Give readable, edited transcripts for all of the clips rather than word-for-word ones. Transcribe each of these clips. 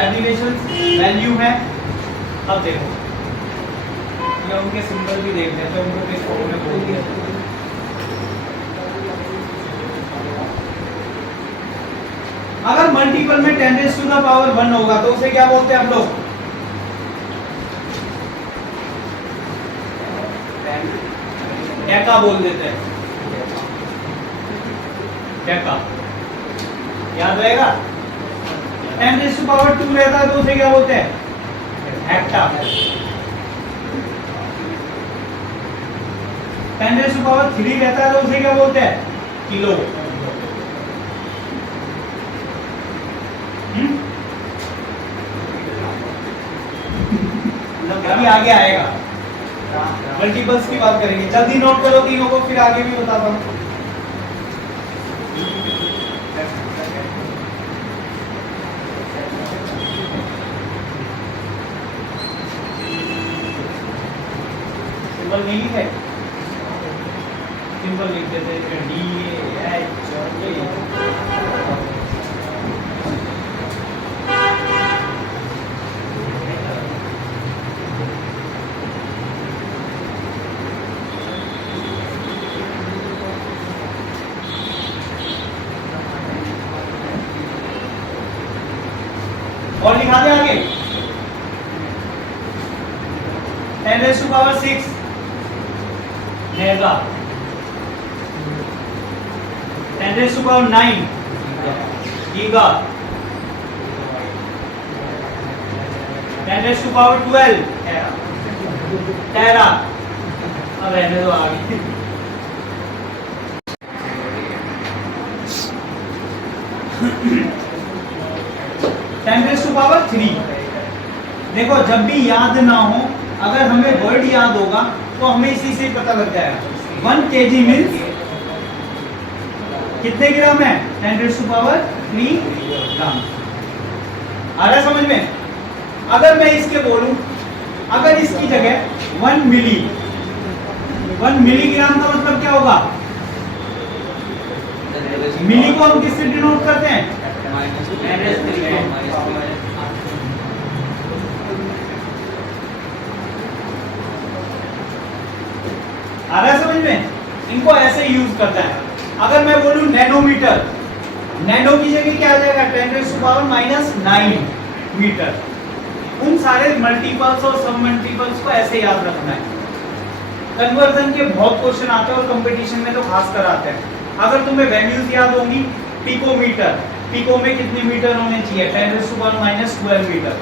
Abbreviation value है। अब देखो या उनके सिंबल भी देख लेते हैं, उनको किस फॉर्म में बोल दिया। अगर मल्टीपल में 10⁻⁴ होगा तो उसे क्या बोलते हैं हम लोग? डेका बोल देते हैं। डेका याद रहेगा। 10⁻² रहता है तो उसे क्या बोलते हैं? हेक्टा। 10⁻³ रहता है तो उसे क्या बोलते हैं? किलो। अभी आगे आएगा, मल्टीपल्स की बात करेंगे। जल्दी नोट करो तीनों को, फिर आगे भी बताता हूं। सिंबल नहीं लिखे, सिंबल लिख देते हैं DA और लिखा दे आगे 10⁻⁶ मेगा। 10⁻⁹ गीगा। 10⁻⁴ टेरा। अब रहने दो आगे। (10⁻³ देखो जब भी याद ना हो, अगर हमें वर्ड याद होगा तो हमें इसी से पता लग जाएगा। 1 kg मीन्स कितने ग्राम है? 10⁻³ ग्राम। आ रहा है समझ में? अगर मैं इसके बोलूं, अगर इसकी जगह 1 मिलीग्राम का मतलब क्या होगा? मिली को हम किससे डिनोट करते हैं? आ रहा है समझ में? इनको ऐसे यूज करता है। अगर मैं बोलूं नैनोमीटर, नैनो की जगह क्या आ जाएगा? 10⁻⁹ मीटर। उन सारे मल्टीपल्स और सब मल्टीपल्स को ऐसे याद रखना है। कन्वर्जन के बहुत क्वेश्चन आते हैं और कंपटीशन में तो खास कर आते हैं। अगर तुम्हें वैल्यूज याद होंगी, पिकोमीटर, पिको में कितने मीटर होने चाहिए? 10⁻⁻² मीटर।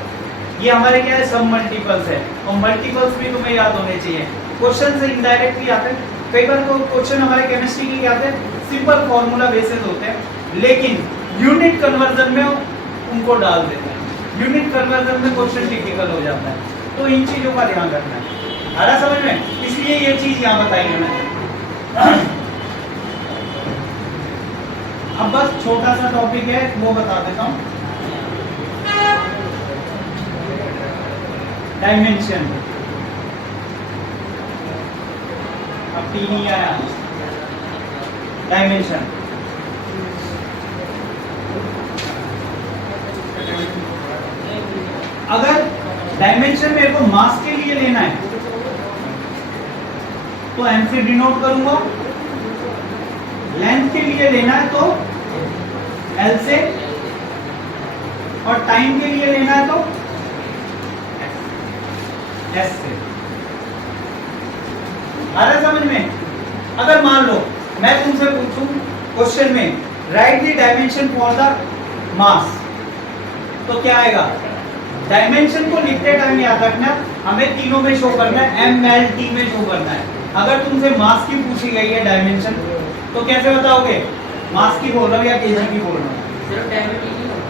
ये हमारे क्या है? सब मल्टीपल्स है। और मल्टीपल्स भी तुम्हें याद होने चाहिए। क्वेश्चन से इनडायरेक्टली आते हैं। कई बार तो क्वेश्चन हमारे केमिस्ट्री के आते हैं, सिंपल फॉर्मूला बेसिस होते हैं, लेकिन यूनिट कन्वर्जन में उनको डाल देते हैं। यूनिट कन्वर्जन में क्वेश्चन टिपिकल हो जाता है। तो इन चीजों का ध्यान रखना है। आ रहा समझ में? इसलिए ये चीज यहाँ बताई है मैंने। अब बस छोटा सा टॉपिक है, वो बता देता हूँ। डायमेंशन। अब T नहीं आया। डायमेंशन अगर डायमेंशन मेरे को मास के लिए लेना है तो m से डिनोट करूंगा। लेंथ के लिए लेना है तो L से, और टाइम के लिए लेना है तो S से। आ रहा है समझ में? अगर मान लो मैं तुमसे पूछूं क्वेश्चन में right the dimension for the mass, तो क्या आएगा? डायमेंशन को लिखते टाइम याद रखना, हमें तीनों में शो करना है, MLT में शो करना है। अगर तुमसे मास की पूछी गई है डायमेंशन, तो कैसे बताओगे? मास की बोल रहा हूँ या केजी की बोल रहा हूँ? सिर्फ टाइम टी नहीं होगा।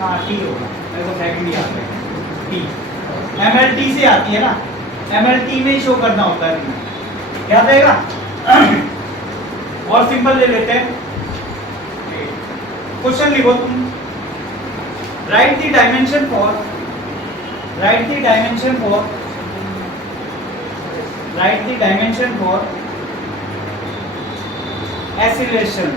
हाँ टी होगा, मेरे को सेकंड ही आता है। टी MLT से आती है ना, MLT में ही शो करना होता है। याद रहेगा? और सिंपल ले लेते हैं। क्वेश्चन लिखो तुम। Right the dimension for acceleration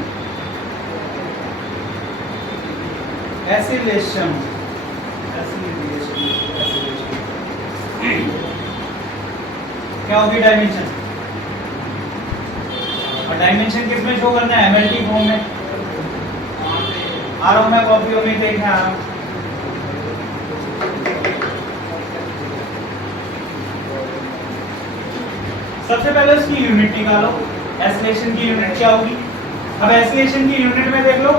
क्या होगी डायमेंशन? और डायमेंशन किस में शो करना है? एमएलटी फॉर्म में। आ रहा हूं मैं कॉपी में देखने आ रहा हूं। सबसे पहले उसकी यूनिट निकालो। एक्सेलरेशन की यूनिट क्या होगी? अब एक्सेलरेशन की यूनिट में देख लो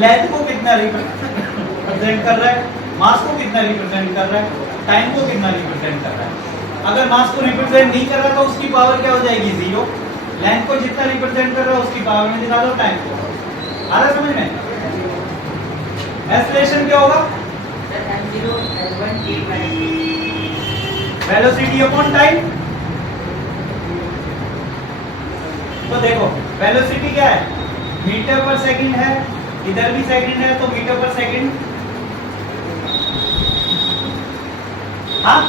लेंथ को कितना रिप्रेजेंट कर रहा है, मास को कितना रिप्रेजेंट कर रहा है, टाइम को कितना रिप्रेजेंट कर रहा है। अगर मास को रिप्रेजेंट नहीं कर रहा तो उसकी पावर क्या हो जाएगी? 0। लेंथ को जितना रिप्रेजेंट कर रहा है उसकी पावर में दिखा दो टाइम को। आ रहा समझ में? एक्सेलरेशन क्या होगा? Velocity upon time. तो देखो वेलोसिटी क्या है? मीटर पर सेकंड है, इधर भी सेकंड है तो मीटर पर सेकंड। हाँ,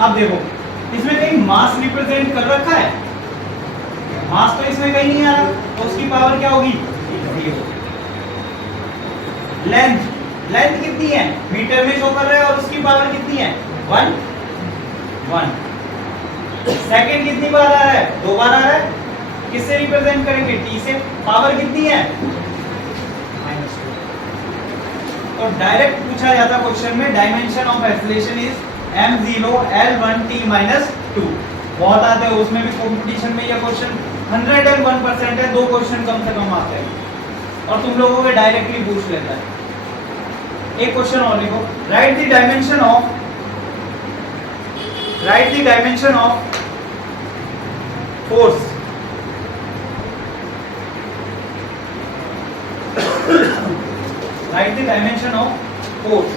अब देखो इसमें कहीं मास रिप्रेजेंट कर रखा है? मास तो इसमें कहीं नहीं आ रहा, तो उसकी पावर क्या होगी? 0। लेंथ कितनी है? मीटर में शो कर रहा है और उसकी पावर कितनी है? 1। सेकंड कितनी बार आ रहा है? 2 बार आ रहा है। किससे रिप्रेजेंट करेंगे? t से। पावर कितनी है? -2। तो डायरेक्ट पूछा जाता क्वेश्चन में dimension of acceleration is m0 l1 t -2। बहुत आते हैं उसमें भी कंपटीशन में ये क्वेश्चन 101% है। 2 क्वेश्चन कम से कम आते हैं और तुम लोगों को डायरेक्टली पूछ लेता है। एक क्वेश्चन और लिखो। Right the dimension of force write the dimension of force।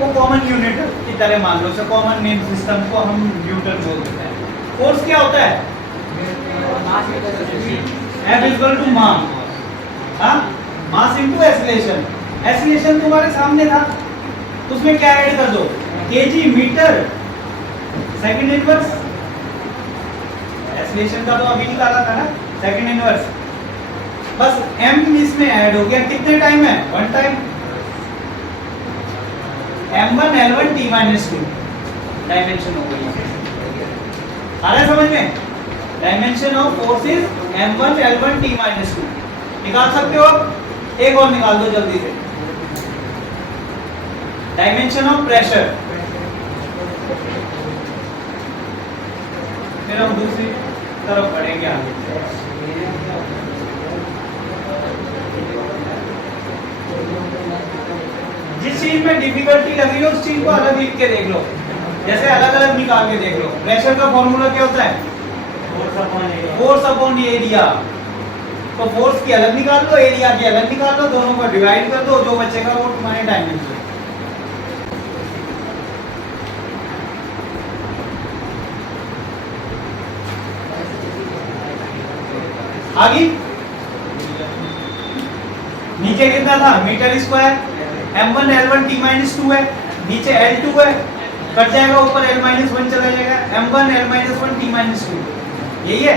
को कॉमन यूनिट की तरह मान लो, कॉमन नेम सिस्टम को हम न्यूटन बोलते हैं। फोर्स क्या होता है? F equal to mass into acceleration. Acceleration तुम्हारे सामने था, उसमें क्या ऐड कर दो? KG metre second inverse. Acceleration का तो अभी निकाला था ना, सेकंड इनवर्स। बस m इसमें ऐड हो गया। कितने टाइम है? 1 time. m1 l1 t -2 dimension हो गई। आ रहा है समझ में? Dimension of force is m1 l1 t -2। निकाल सकते हो? एक और निकाल दो जल्दी से। Dimension of pressure. फिर हम दूसरी तरफ बढ़ेंगे आगे। जिस चीज में डिफिकल्टी लग रही है उस चीज को अलग लिख के देख लो। जैसे अलग अलग निकाल के देख लो। प्रेशर का फॉर्मूला क्या होता है? Force upon area. तो फोर्स की अलग निकाल लो, एरिया की अलग निकाल लो, दोनों को डिवाइड कर दो, जो बचेगा वो तुम्हारे डायमेंशन। आगे नीचे कितना था? Metre square. m1 l1 t -2 है, नीचे l2 है, कट जाएगा, ऊपर l -1 चला जाएगा। m1 l -1 t -2 यही है।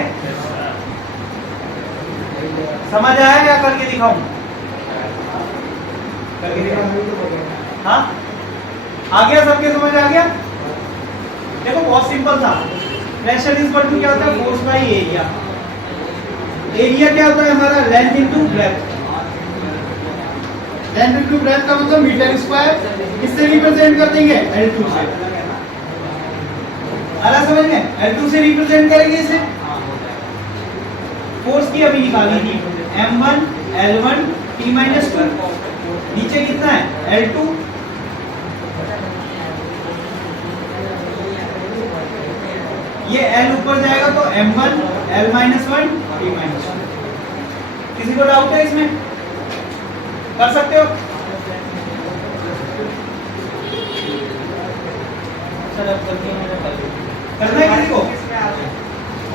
समझ आया? क्या करके दिखाऊं? करके दिखाऊं? हाँ, आ गया? सबके समझ आ गया? देखो बहुत सिंपल था। प्रेशर इक्वल टू क्या होता है? Force by area. एरिया क्या होता है हमारा? Length into breadth. Length into breadth का मतलब मीटर स्क्वायर। किससे रिप्रेजेंट कर देंगे? L2 से। आला समझ में? L2 से रिप्रेजेंट करेंगे इसे। फोर्स की अभी निकाली थी m1 l1 t -2। नीचे कितना है? L2। ये L ऊपर जाएगा तो m1 l -1 t -2। किसी को डाउट है इसमें? कर सकते हो? सर अब करके मेरा करना है किसी को?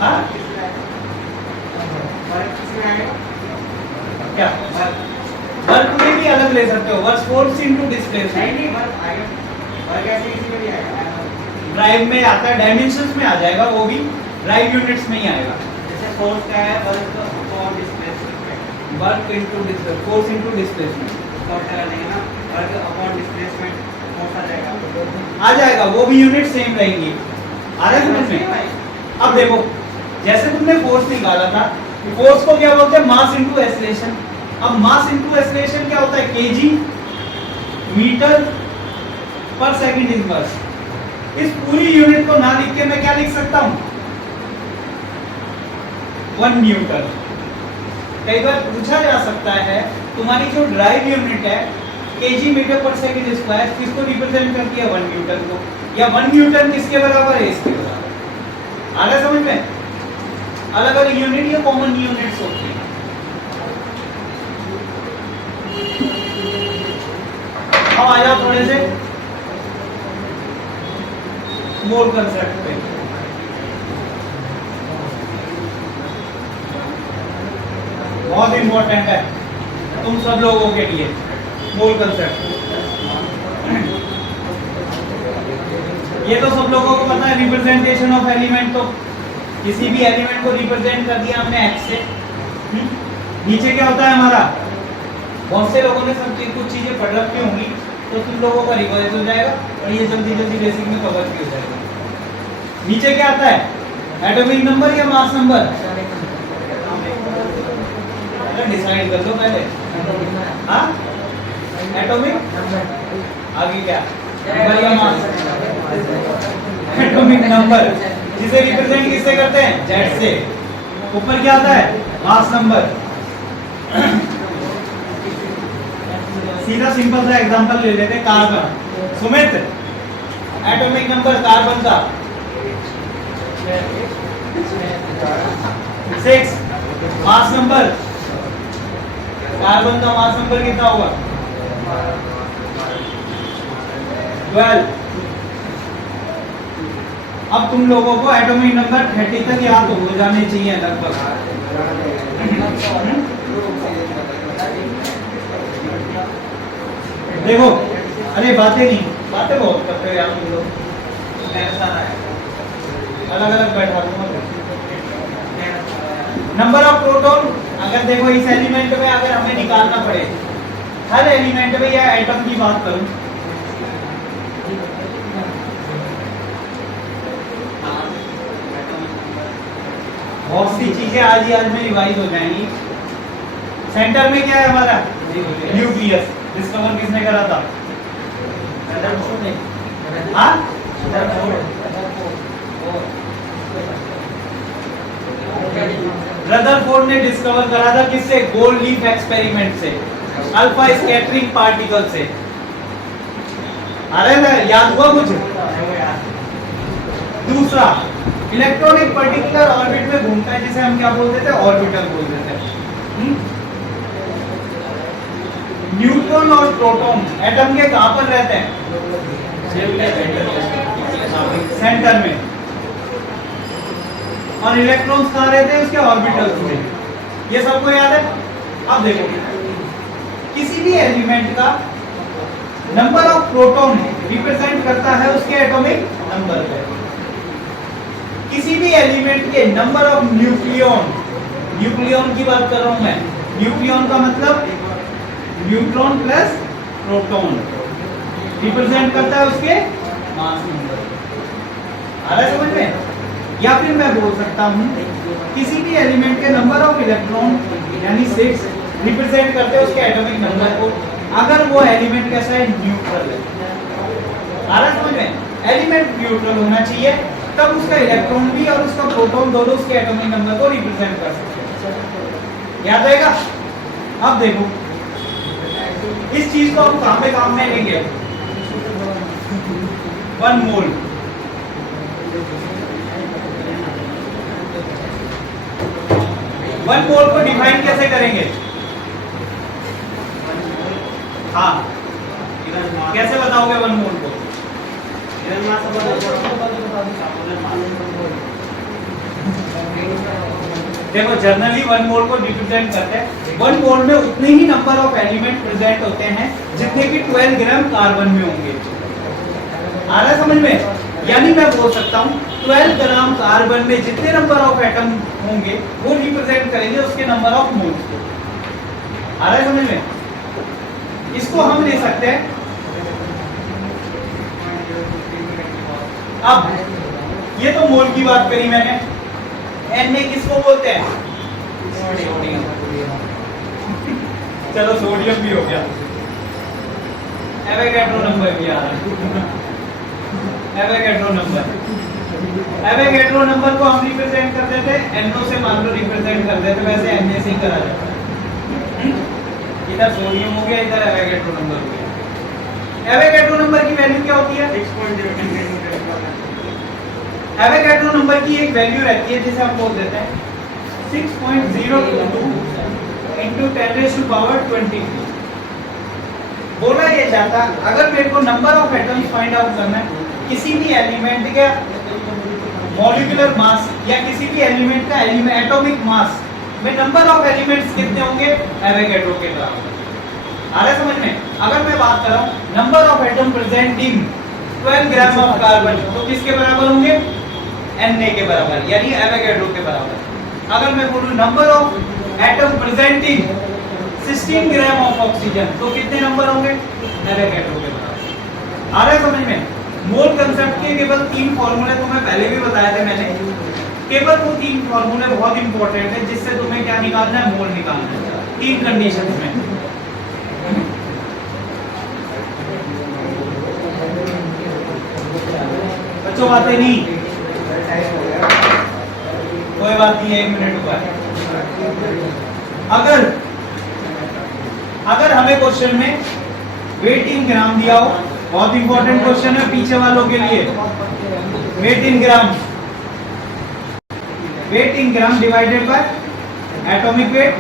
हाँ क्या वर्क में भी अलग ले सकते हो, work force into displacement. Drive में आता है, डायमेंशंस में आ जाएगा, वो भी ड्राइव यूनिट्स में ही आएगा। जैसे फोर्स का है work upon displacement, work into displacement, force into displacement force का नहीं है ना, वर्क अपॉन डिस्प्लेसमेंट फोर्स आ जाएगा। आ जाएगा, वो भी यूनिट सेम रहेंगी। आ रहा है समझ में? अब देखो, जैसे तुमने फोर्स निकाला था, फोर्स को क्या बोलते हैं? Mass into acceleration. अब मास इनटू एक्सीलरेशन क्या होता है? केजी मीटर पर सेकंड इनवर्स। इस पूरी यूनिट को ना लिख के मैं क्या लिख सकता हूं? 1 न्यूटन। कई बार पूछा जा सकता है तुम्हारी जो ड्राइव यूनिट है केजी मीटर पर सेकंड स्क्वायर, किसको रिप्रेजेंट करती है? 1 न्यूटन को। या 1 न्यूटन किसके बराबर है? इसके बराबर। आ रहा समझ में? अलग अलग यूनिट या कॉमन यूनिट्स होती है। अब आ जाओ थोड़े से मोल कंसेप्ट पे। बहुत इंपॉर्टेंट है तुम सब लोगों के लिए मोल कंसेप्ट। ये तो सब लोगों को पता है, रिप्रेजेंटेशन ऑफ एलिमेंट। तो किसी भी एलिमेंट को रिप्रेजेंट कर दिया हमने एक्स से। नीचे क्या होता है हमारा? बहुत से लोगों ने सब चीज कुछ चीजें पढ़ रखी होंगी, तो तुम लोगों का रिवाइज हो जाएगा और ये जल्दी जल्दी बेसिक में कवर भी हो जाएगा। नीचे क्या आता है? एटॉमिक नंबर या मास नंबर? डिसाइड कर लो पहले। हाँ, एटॉमिक आगे क्या? नंबर या मास? एटॉमिक नंबर, जिसे रिप्रेजेंट किससे करते हैं? जेड से। ऊपर क्या आता है? Mass number. सीधा सिंपल सा एग्जांपल ले लेते हैं, carbon. Sumit, atomic number carbon का 6। मास नंबर कार्बन का मास नंबर कितना होगा? 12। अब तुम लोगों को एटॉमिक नंबर 30 तक याद हो जाने चाहिए लगभग। देखो, अरे बातें नहीं, बातें बहुत करते हो यार तुम लोग। अलग अलग बैठा दूंगा। नंबर ऑफ प्रोटॉन, अगर देखो इस एलिमेंट में अगर हमें निकालना पड़े, हर एलिमेंट में या एटम की बात करूं, बहुत सी चीजें आज ही आज में रिवाइज हो जाएंगी। सेंटर में क्या है हमारा? न्यूक्लियस। डिस्कवर किसने करा था? हाँ? रदरफोर्ड ने डिस्कवर करा था किससे? गोल्ड लीफ एक्सपेरिमेंट से, अल्फा स्कैटरिंग पार्टिकल से। अरे ना याद हुआ कुछ? दूसरा, इलेक्ट्रॉन एक पर्टिकुलर ऑर्बिट में घूमता है, जिसे हम क्या बोलते थे? ऑर्बिटल बोलते थे। न्यूट्रॉन और प्रोटॉन एटम के कहां पर रहते हैं? सेंटर में। और इलेक्ट्रॉन्स कहां रहते हैं? उसके ऑर्बिटल्स में। ये सबको याद है? अब देखो, किसी भी एलिमेंट का नंबर ऑफ प्रोटॉन रिप्रेजेंट करता है उसके एटॉमिक नंबर पे। किसी भी एलिमेंट के नंबर ऑफ न्यूक्लियॉन, न्यूक्लियॉन की बात कर रहा हूं मैं, न्यूक्लियॉन का मतलब न्यूट्रॉन प्लस प्रोटॉन, रिप्रेजेंट करता है उसके मास नंबर। आ रहा है समझ में? या फिर मैं बोल सकता हूं किसी भी एलिमेंट के नंबर ऑफ इलेक्ट्रॉन यानी 6 रिप्रेजेंट करते हैं उसके एटॉमिक नंबर को, अगर वो एलिमेंट कैसा है? न्यूट्रल है। आ रहा है समझ में? एलिमेंट न्यूट्रल होना चाहिए, तब उसका इलेक्ट्रॉन भी और उसका प्रोटॉन दोनों उसके एटॉमिक नंबर को रिप्रेजेंट कर सकते हैं। याद रहेगा? अब देखो, इस चीज को हम कहां पे काम में लेंगे? 1 मोल। वन मोल को डिफाइन कैसे करेंगे? हाँ, कैसे बताओगे वन मोल को? देखो जनरली वन मोल को रिप्रेजेंट करते हैं, वन मोल में उतने ही नंबर ऑफ एलिमेंट प्रेजेंट होते हैं जितने कि 12 ग्राम कार्बन में होंगे। आ रहा है समझ में? यानी मैं बोल सकता हूँ 12 ग्राम कार्बन में जितने नंबर ऑफ एटम होंगे वो रिप्रेजेंट करेंगे उसके नंबर ऑफ मोल्स को। आ रहा है समझ में? इसको हम ले सकते हैं, अब ये तो मोल की बात करी मैंने। Na किसको बोलते हैं? सोडियम। चलो सोडियम भी हो गया, एवोगैड्रो नंबर भी आ रहा है। एवोगैड्रो नंबर को हम रिप्रेजेंट करते थे NO से, मान लो रिप्रेजेंट करते थे, वैसे Na से ही करा जाता है। इधर सोडियम हो गया, इधर एवोगैड्रो नंबर हो गया। एवोगैड्रो नंबर की वैल्यू क्या होती है? 6.0। एवोगैड्रो नंबर की एक वैल्यू रहती है जिसे हम बोल देते हैं 6.022 into 10⁻²⁴। बोला ये जाता अगर मेरे को number of atoms find out करना है किसी भी एलिमेंट का मॉलिक्यूलर मास या किसी भी एलिमेंट का एटॉमिक मास में नंबर ऑफ एलिमेंट्स कितने होंगे? एवोगैड्रो के बराबर। आ रहा है समझ में? अगर मैं बात कर रहा हूं number of atom presenting 12 gram of carbon, तो किसके बराबर होंगे? Na के बराबर, यानी एवोगैड्रो के बराबर। अगर मैं बोलूं number of atom presenting 16 gram of oxygen, तो कितने नंबर होंगे? एवोगैड्रो के बराबर। आ रहा है समझ में? मोल कंसेप्ट के केवल 3 फॉर्मूले तुम्हें पहले भी बताए थे मैंने। केवल वो 3 फॉर्मूले बहुत इंपॉर्टेंट है जिससे तुम्हें क्या निकालना है? मोल निकालना है 3 कंडीशंस में। बच्चों बातें नहीं, कोई बात नहीं, 1 मिनट रुका है। अगर हमें क्वेश्चन में वेट इन ग्राम दिया हो, बहुत इंपॉर्टेंट क्वेश्चन है पीछे वालों के लिए, weight in gram divided by atomic weight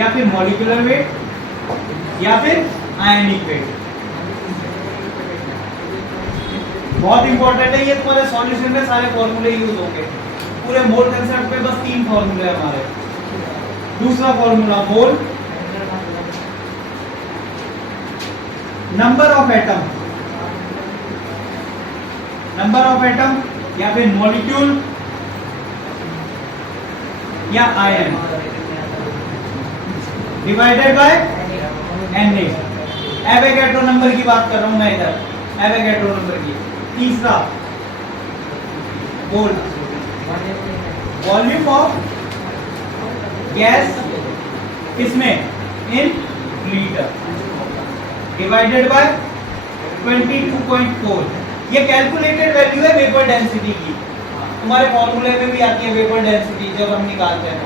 या फिर मॉलिक्यूलर वेट या फिर आयनिक वेट। बहुत इंपॉर्टेंट है ये, तुम्हारे सॉल्यूशन में सारे फॉर्मूले यूज होंगे। पूरे मोल कंसेप्ट पे बस 3 फॉर्मूले हमारे। दूसरा formula mole, number of atom या फिर मॉलिक्यूल या ion divided by Na। Avogadro number की बात कर रहा हूं मैं इधर, एवोगैड्रो नंबर की। तीसरा मोल, वॉल्यूम ऑफ गैस किसमें? In litre divided by 22.4। ये कैलकुलेटेड वैल्यू है वेपर डेंसिटी की, तुम्हारे फॉर्मूले में भी आती है वेपर डेंसिटी जब हम निकालते हैं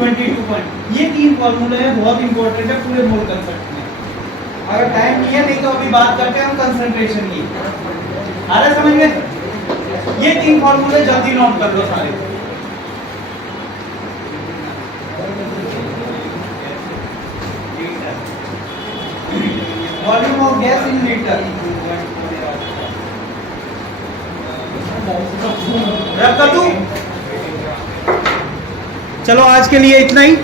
22. ये 3 फॉर्मूले हैं, बहुत इंपॉर्टेंट है पूरे मोल कंसेप्ट में। अगर टाइम नहीं है नहीं तो अभी बात करते हैं हम कंसंट्रेशन की। आ रहा है समझ में? ये 3 फॉर्मूले जल्दी नोट कर लो सारे। Volume of gas in litre, रख कर दूं? चलो आज के लिए इतना ही।